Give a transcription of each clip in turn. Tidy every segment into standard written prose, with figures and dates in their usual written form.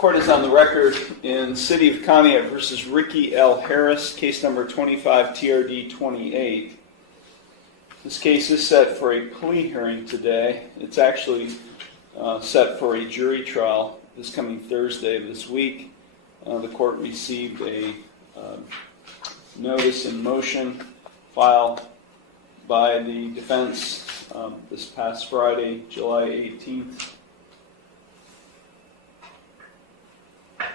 Court is on the record in City of Conneaut versus Ricky L. Harris, case number 25 TRD 28. This case is set for a plea hearing today. It's actually set for a jury trial this coming Thursday of this week. The court received a notice in motion filed by the defense this past Friday, July 18th.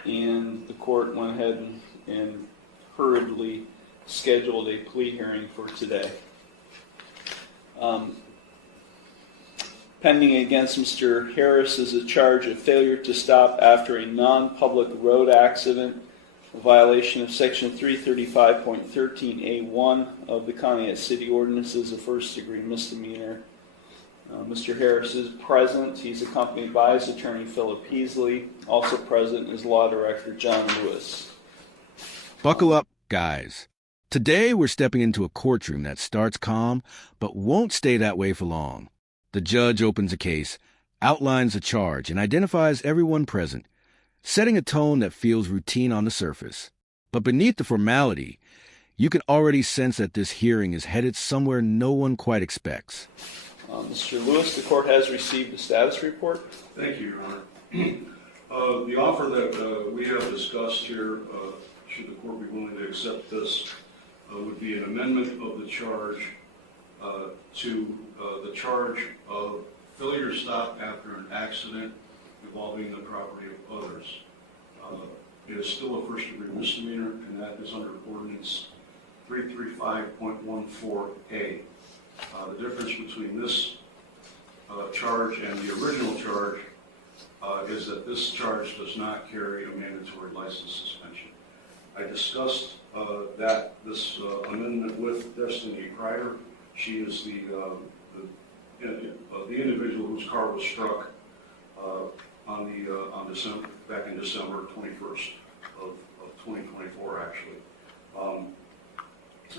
And the court went ahead and hurriedly scheduled a plea hearing for today. Pending against Mr. Harris is a charge of failure to stop after a non-public road accident, a violation of Section 335.13A1 of the Conneaut City Ordinances, a first-degree misdemeanor. Mr. Harris is present. He's accompanied by his attorney, Philip Heasley. Also present is Law Director John Lewis. Buckle up, guys. Today we're stepping into a courtroom that starts calm, but won't stay that way for long. The judge opens a case, outlines a charge, and identifies everyone present, setting a tone that feels routine on the surface. But beneath the formality, you can already sense that this hearing is headed somewhere no one quite expects. Mr. Lewis, the court has received a status report. Thank you, Your Honor. The offer that we have discussed here, should the court be willing to accept this, would be an amendment of the charge to the charge of failure to stop after an accident involving the property of others. It is still a first-degree misdemeanor, and that is under Ordinance 335.14A. The difference between this charge and the original charge is that this charge does not carry a mandatory license suspension. I discussed this amendment with Destiny Kreider. She is the individual whose car was struck back in December 21st of 2024, actually.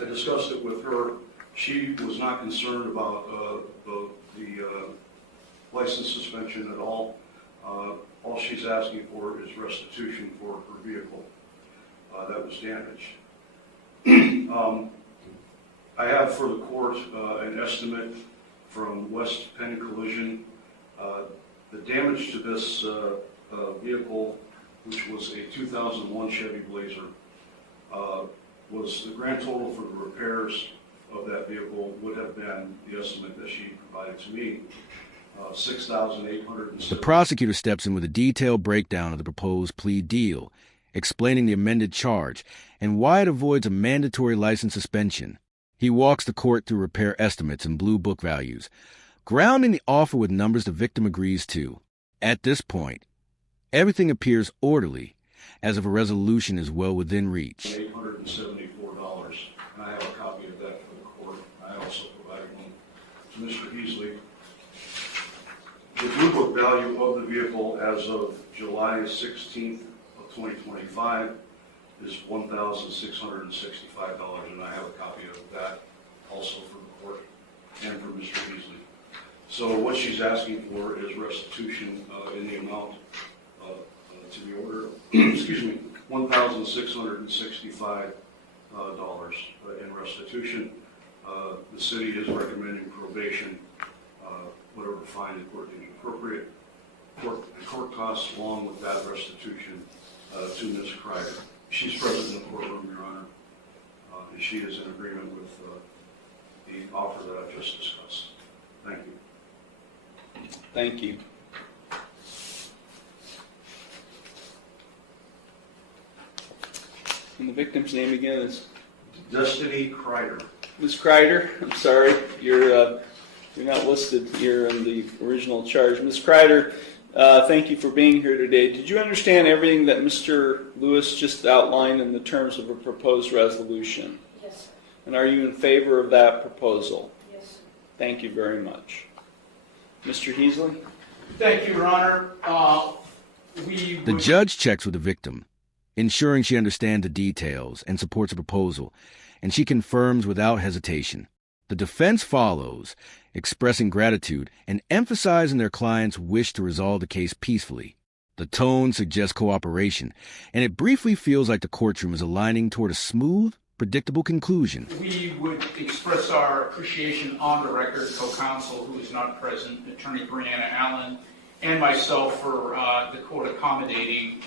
I discussed it with her. She was not concerned about the license suspension at all. All she's asking for is restitution for her vehicle that was damaged. I have for the court an estimate from West Penn Collision. The damage to this vehicle, which was a 2001 Chevy Blazer, was the grand total for the repairs of that vehicle would have been, the estimate that she provided to me, $6,870. The prosecutor steps in with a detailed breakdown of the proposed plea deal, explaining the amended charge and why it avoids a mandatory license suspension. He walks the court through repair estimates and blue book values, grounding the offer with numbers the victim agrees to. At this point, everything appears orderly, as if a resolution is well within reach. $874, and I have a copy of that for the court. I also provided one to Mr. Heasley. The blue book value of the vehicle as of July 16th of 2025 is $1,665, and I have a copy of that also for the court and for Mr. Heasley. So what she's asking for is restitution in the amount to the order, excuse me, $1,665 in restitution. The city is recommending probation, whatever fine the court deems appropriate. Court costs along with that restitution to Ms. Kreider. She's present in the courtroom, Your Honor, and she is in agreement with the offer that I've just discussed. Thank you. Thank you. And the victim's name again is? Destiny Kreider. Ms. Kreider, I'm sorry, you're not listed here in the original charge. Ms. Kreider, thank you for being here today. Did you understand everything that Mr. Lewis just outlined in the terms of a proposed resolution? Yes. And are you in favor of that proposal? Yes. Thank you very much. Mr. Heasley? Thank you, Your Honor. The judge checks with the victim, ensuring she understands the details and supports a proposal, and she confirms without hesitation. The defense follows, expressing gratitude and emphasizing their client's wish to resolve the case peacefully. The tone suggests cooperation, and it briefly feels like the courtroom is aligning toward a smooth, predictable conclusion. We would express our appreciation on the record, co-counsel who is not present, Attorney Brianna Allen, and myself for the court accommodating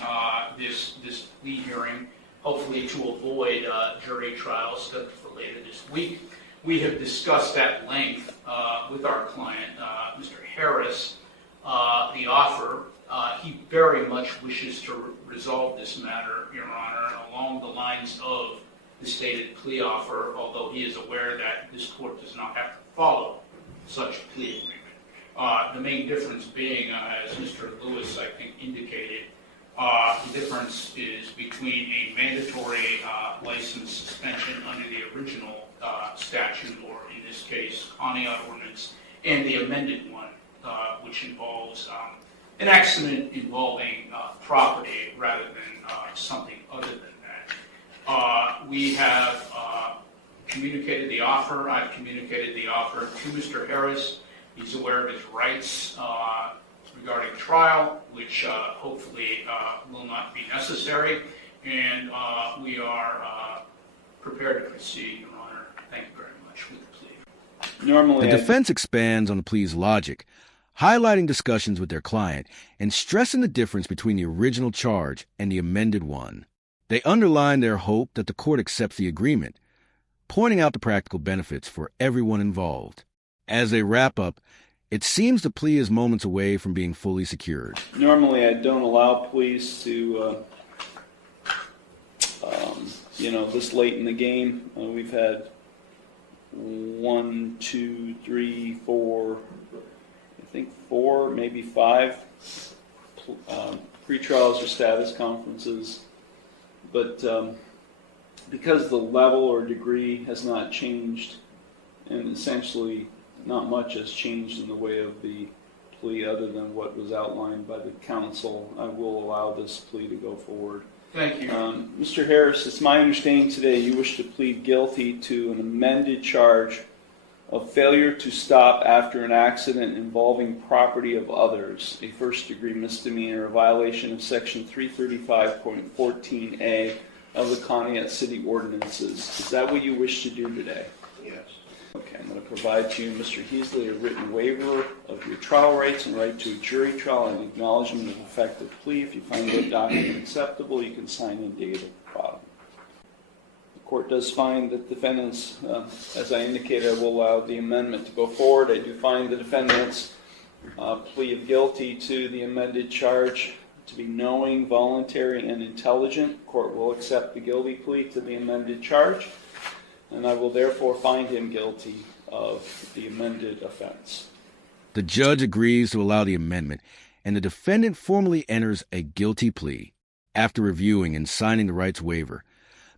this plea hearing, hopefully to avoid jury trials scheduled for later this week. We have discussed at length with our client, Mr. Harris, the offer. He very much wishes to resolve this matter, Your Honor, along the lines of the stated plea offer, although he is aware that this court does not have to follow such plea agreement. The main difference being, as Mr. Lewis, I think, indicated, the difference is between a mandatory license suspension under the original statute, or in this case, Conneaut ordinance, and the amended one, which involves an accident involving property rather than something other than that. We have communicated the offer. I've communicated the offer to Mr. Harris. He's aware of his rights regarding trial, which hopefully will not be necessary, and we are prepared to proceed, Your Honor. Thank you very much with the plea. Normally, The defense expands on the plea's logic, highlighting discussions with their client and stressing the difference between the original charge and the amended one. They underline their hope that the court accepts the agreement, pointing out the practical benefits for everyone involved. As they wrap up, it seems the plea is moments away from being fully secured. Normally, I don't allow pleas to, this late in the game. We've had 1, 2, 3, 4, I think 4, maybe 5 pre-trials or status conferences. But because the level or degree has not changed, and essentially not much has changed in the way of the plea other than what was outlined by the counsel, I will allow this plea to go forward. Thank you. Mr. Harris, it's my understanding today you wish to plead guilty to an amended charge of failure to stop after an accident involving property of others, a first-degree misdemeanor, a violation of Section 335.14a of the Conneaut City Ordinances. Is that what you wish to do today? Yes. Okay, I'm going to provide to you, Mr. Heasley, a written waiver of your trial rights and right to a jury trial and acknowledgement of effective plea. If you find that document acceptable, you can sign and date at the bottom. The court does find that defendants, as I indicated, I will allow the amendment to go forward. I do find the defendant's plea of guilty to the amended charge to be knowing, voluntary, and intelligent. The court will accept the guilty plea to the amended charge, and I will therefore find him guilty of the amended offense. The judge agrees to allow the amendment, and the defendant formally enters a guilty plea. After reviewing and signing the rights waiver,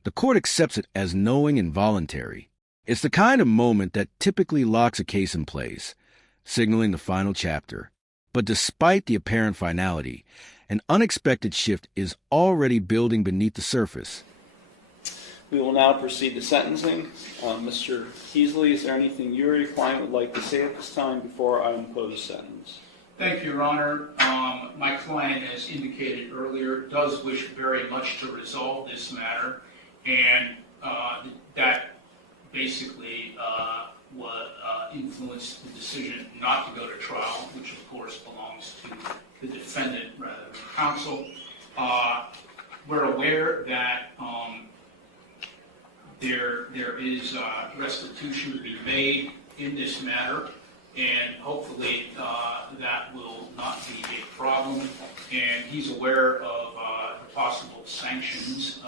the court accepts it as knowing and voluntary. It's the kind of moment that typically locks a case in place, signaling the final chapter. But despite the apparent finality, an unexpected shift is already building beneath the surface. We will now proceed to sentencing. Mr. Heasley, is there anything you or your client would like to say at this time before I impose sentence? Thank you, Your Honor. My client, as indicated earlier, does wish very much to resolve this matter, and that basically what influenced the decision not to go to trial, which of course belongs to the defendant rather than counsel. We're aware that there is restitution to be made in this matter, and hopefully that will not be a problem. And he's aware of the possible sanctions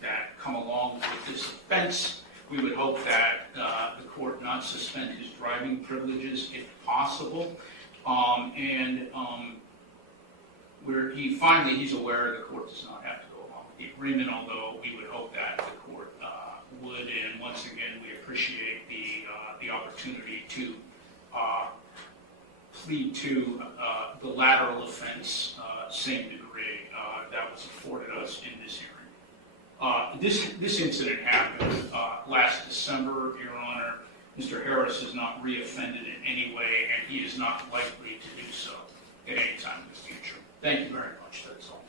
that come along with this offense. We would hope that the court not suspend his driving privileges if possible. He's aware the court does not have to go along with the agreement, although we would hope that the court would. And once again, we appreciate the opportunity to plead to the lateral offense, same degree that was afforded us in this hearing. This incident happened last December, Your Honor. Mr. Harris has not reoffended in any way, and he is not likely to do so at any time in the future. Thank you very much. That's all.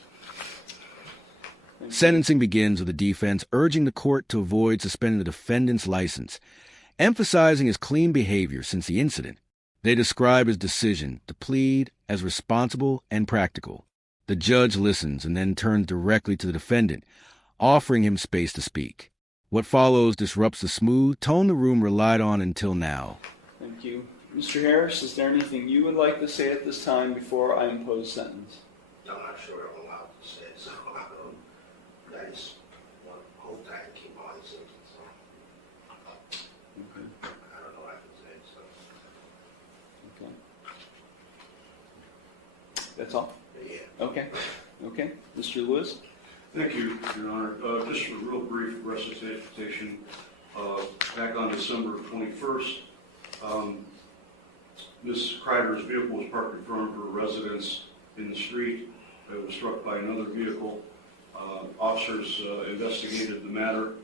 Sentencing begins with the defense urging the court to avoid suspending the defendant's license, emphasizing his clean behavior since the incident. They describe his decision to plead as responsible and practical. The judge listens and then turns directly to the defendant, offering him space to speak. What follows disrupts the smooth tone the room relied on until now. Thank you. Mr. Harris, is there anything you would like to say at this time before I impose sentence? I'm not sure I'm allowed to say it, so I just hope that I can keep all these things. So. Okay. I don't know what I can say, so. Okay. That's all? Yeah. Okay. Okay. Mr. Lewis? Thank you, Your Honor. Just a real brief recitation. Back on December 21st, Ms. Kreider's vehicle was parked in front of her residence in the street. It was struck by another vehicle. Officers investigated the matter,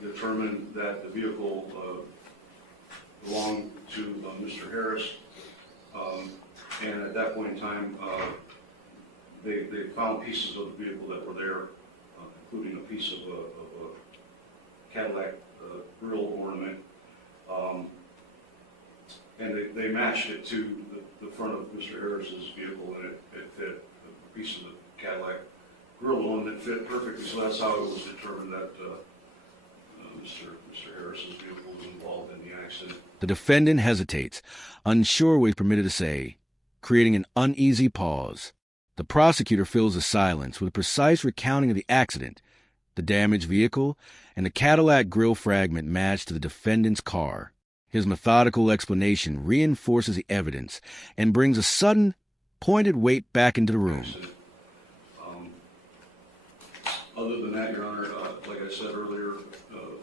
determined that the vehicle belonged to Mr. Harris, and at that point in time, they found pieces of the vehicle that were there, including a piece of a Cadillac grill ornament, and they matched it to the front of Mr. Harris's vehicle, and it fit. A piece of the Cadillac grill ornament fit perfectly, so that's how it was determined that Mr. Harris's vehicle was involved in the accident. The defendant hesitates, unsure what he's permitted to say, creating an uneasy pause. The prosecutor fills the silence with a precise recounting of the accident, the damaged vehicle, and the Cadillac grill fragment matched to the defendant's car. His methodical explanation reinforces the evidence and brings a sudden, pointed weight back into the room. Other than that, Your Honor, like I said earlier,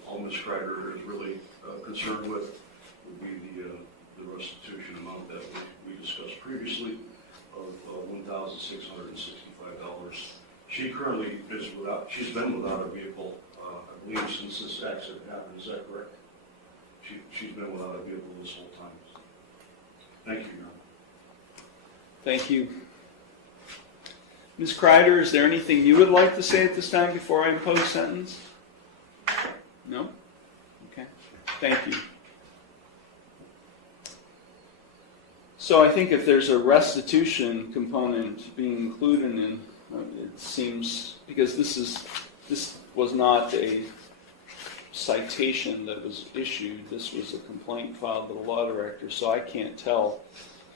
all Ms. Kreider is really concerned with would be the restitution amount that we discussed previously of $1,665. She currently is she's been without a vehicle, I believe, since this accident happened. Is that correct? She's been without a vehicle this whole time. Thank you, Your Honor. Thank you. Ms. Kreider, is there anything you would like to say at this time before I impose sentence? No? Okay. Thank you. So I think if there's a restitution component being included in, it seems, because this was not a citation that was issued, this was a complaint filed with the law director, so I can't tell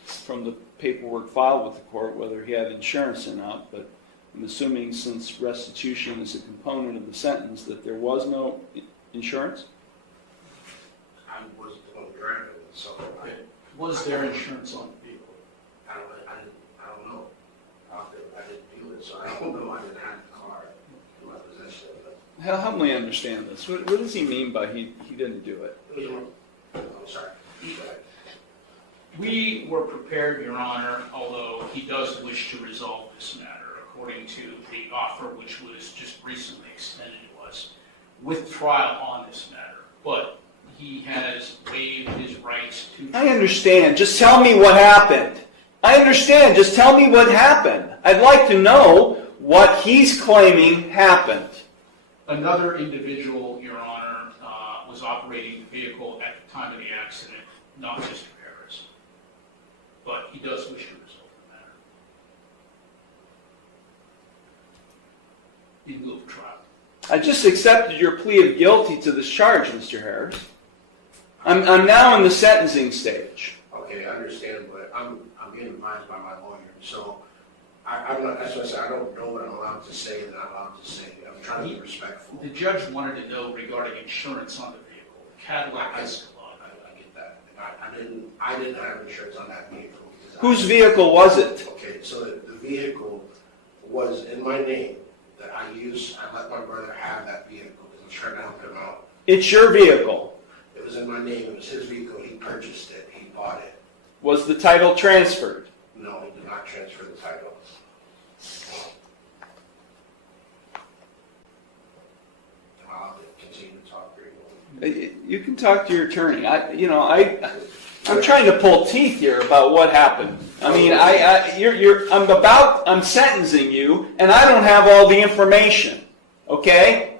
from the paperwork filed with the court whether he had insurance or not, but I'm assuming since restitution is a component of the sentence that there was no insurance? I wasn't the one driving it, so Was there insurance on the vehicle? I don't know. I didn't do it, so I don't know. I didn't have the car in my possession. Help me understand this. What does he mean by he didn't do it? I'm sorry. We were prepared, Your Honor, although he does wish to resolve this matter, according to the offer which was just recently extended to us, with trial on this matter. But he has waived his rights to... I understand. Just tell me what happened. I understand. Just tell me what happened. I'd like to know what he's claiming happened. Another individual, Your Honor, was operating the vehicle at the time of the accident, not Mr. Harris. But he does wish to resolve the matter in lieu of trial. I just accepted your plea of guilty to this charge, Mr. Harris. I'm now in the sentencing stage. Okay, I understand, but I'm getting advised by my lawyer, so I'm not. That's what I said. I don't know what I'm allowed to say and not allowed to say. I'm trying to be respectful. The judge wanted to know regarding insurance on the vehicle, Cadillac Escalade. I get that. I didn't have insurance on that vehicle. Whose vehicle was it? Okay, so the vehicle was in my name that I used. I let my brother have that vehicle because I was trying to help him out. It's your vehicle. It was in my name. It was his vehicle. He purchased it. He bought it. Was the title transferred? No, he did not transfer the title. I'll continue to talk very well. You can talk to your attorney. I'm trying to pull teeth here about what happened. I mean, I'm sentencing you, and I don't have all the information. Okay?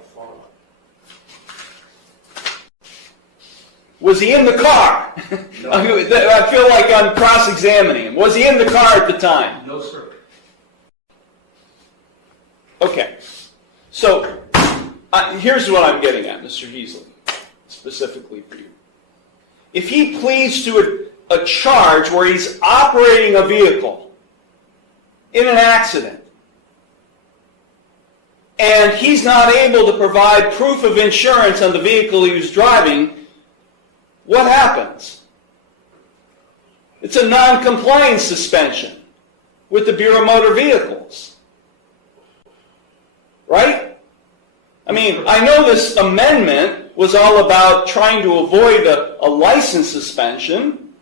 Was he in the car? No. I feel like I'm cross-examining him. Was he in the car at the time? No, sir. Okay. So, here's what I'm getting at, Mr. Heasley, specifically for you. If he pleads to a charge where he's operating a vehicle in an accident, and he's not able to provide proof of insurance on the vehicle he was driving, what happens? It's a non-compliance suspension with the Bureau of Motor Vehicles. Right? I mean, I know this amendment was all about trying to avoid a license suspension,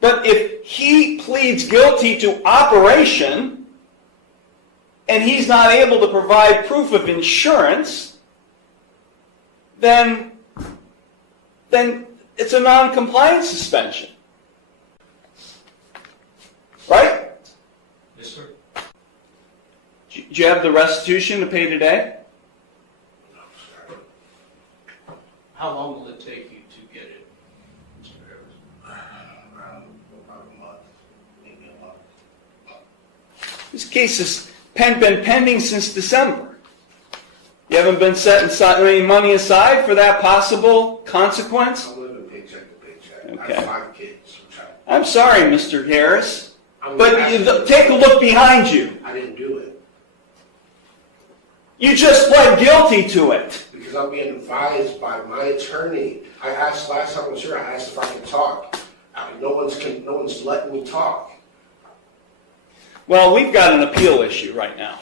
but if he pleads guilty to operation and he's not able to provide proof of insurance, then it's a non-compliance suspension. Right? Yes, sir. Do you have the restitution to pay today? How long will it take you to get it, Mr. Harris? Around about a month, maybe a month. This case has been pending since December. You haven't been setting any money aside for that possible consequence? I'm living paycheck to paycheck. Okay. I have 5 kids. I'm sorry, Mr. Harris, I'm but take a look behind you. I didn't do it You just pled guilty to it. because I'm being advised by my attorney. I asked last time I was here, I asked if I could talk. No one's letting me talk. Well, we've got an appeal issue right now.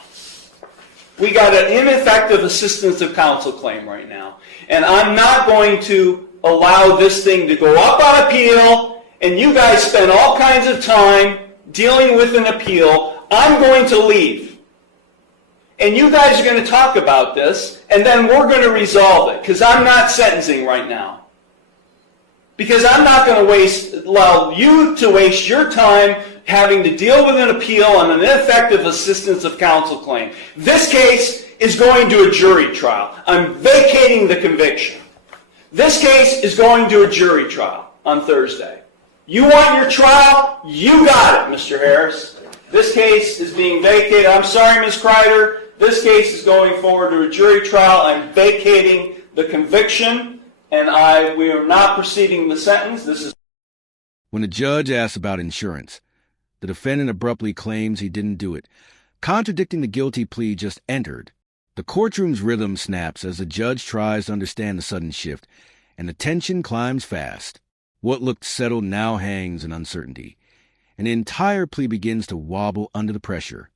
We got an ineffective assistance of counsel claim right now. And I'm not going to allow this thing to go up on appeal, and you guys spend all kinds of time dealing with an appeal. I'm going to leave. And you guys are going to talk about this, and then we're going to resolve it, because I'm not sentencing right now. Because I'm not going to allow you to waste your time having to deal with an appeal on an ineffective assistance of counsel claim. This case is going to a jury trial. I'm vacating the conviction. This case is going to a jury trial on Thursday. You want your trial? You got it, Mr. Harris. This case is being vacated. I'm sorry, Ms. Kreider. This case is going forward to a jury trial. I'm vacating the conviction, and we are not proceeding the sentence. This is. When a judge asks about insurance, the defendant abruptly claims he didn't do it, contradicting the guilty plea just entered. The courtroom's rhythm snaps as the judge tries to understand the sudden shift, and the tension climbs fast. What looked settled now hangs in uncertainty. An entire plea begins to wobble under the pressure.